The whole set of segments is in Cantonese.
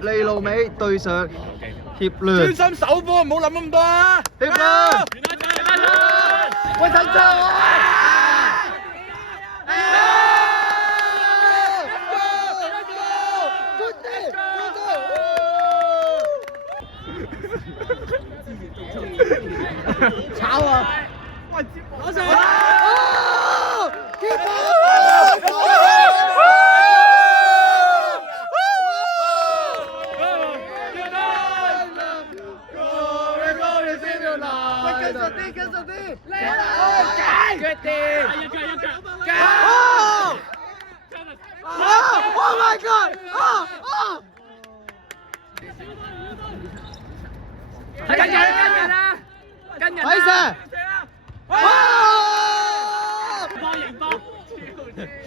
利路美對上協聯。專心守波，唔好諗咁多啊！協聯，喂，等陣炒啊！喂，攞上！Oh my God！跟人啊！跟人啊！睇射！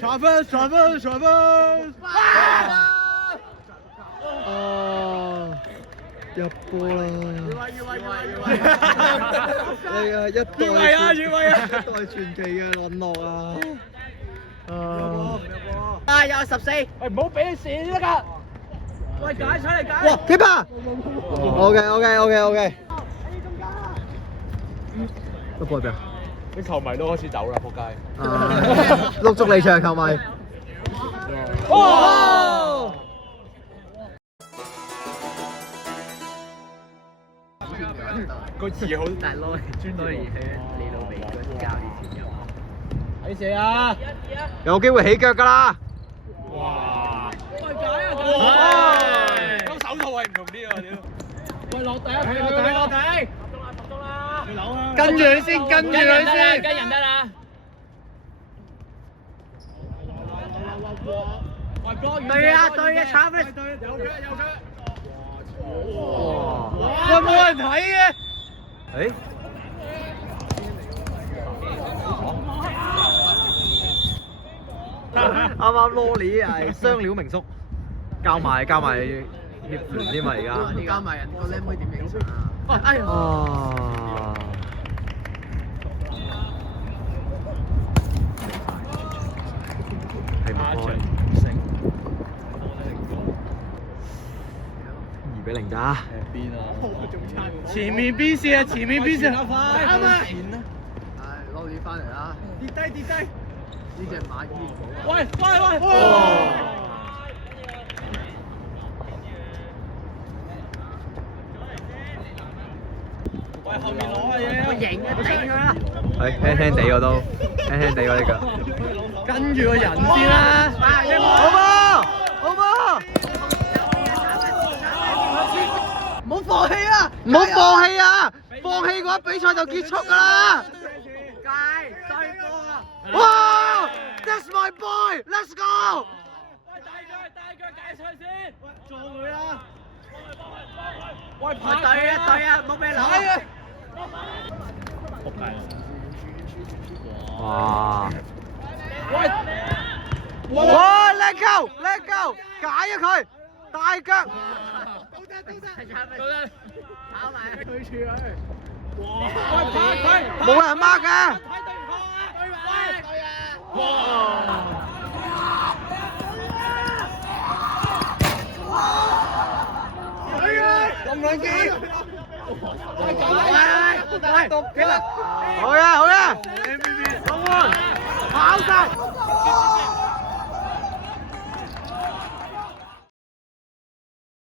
傳分！入波啦！你啊，一代傳奇嘅淪落啊！有14。喂，唔好俾佢射先得㗎！喂，解出嚟解！哇 ！keeper！OK。個波喺邊啊？啲球迷都開始走啦，仆街！陸續離場球迷。哇！個字好大佬專隊去利路美嗰啲教以前嘅。睇射啊！有機會起腳㗎啦！哇！喂，解啊！咁手套係唔同啲啊！屌！喂，落底！跟住佢先，跟人得啦！對啊，炒咩？有腳！哇！喂，冇人睇嘅。誒？啱啱 Lolly 係雙料名宿，教埋協聯添嘛而家。加埋人個靚妹點影相啊？哦。係唔開？2-0咋？邊啊？前面邊線啊！前面邊線啊！快！啱啊！攞啲翻嚟啦！跌低！呢隻馬煙喂！喂，後面攞嘅嘢！我贏啊！整佢啦！係輕輕地我都，輕輕地喎呢腳。跟住個人先啦！好波！唔好放棄啊！唔好放棄啊！放棄嘅話比賽就結束㗎啦！對波啊！哇 ！That's my boy! Let's go！ 喂，大腳解賽先！喂，撞佢啦！喂，對啊！冇俾你攞！哇！喂！Let go！解咗佢！大腳！跑埋！對住佢！哇！喂，拍佢！冇人 mark 嘅！睇對抗啊！哇！咁兩機！喂！好嘅！MVP 跑晒！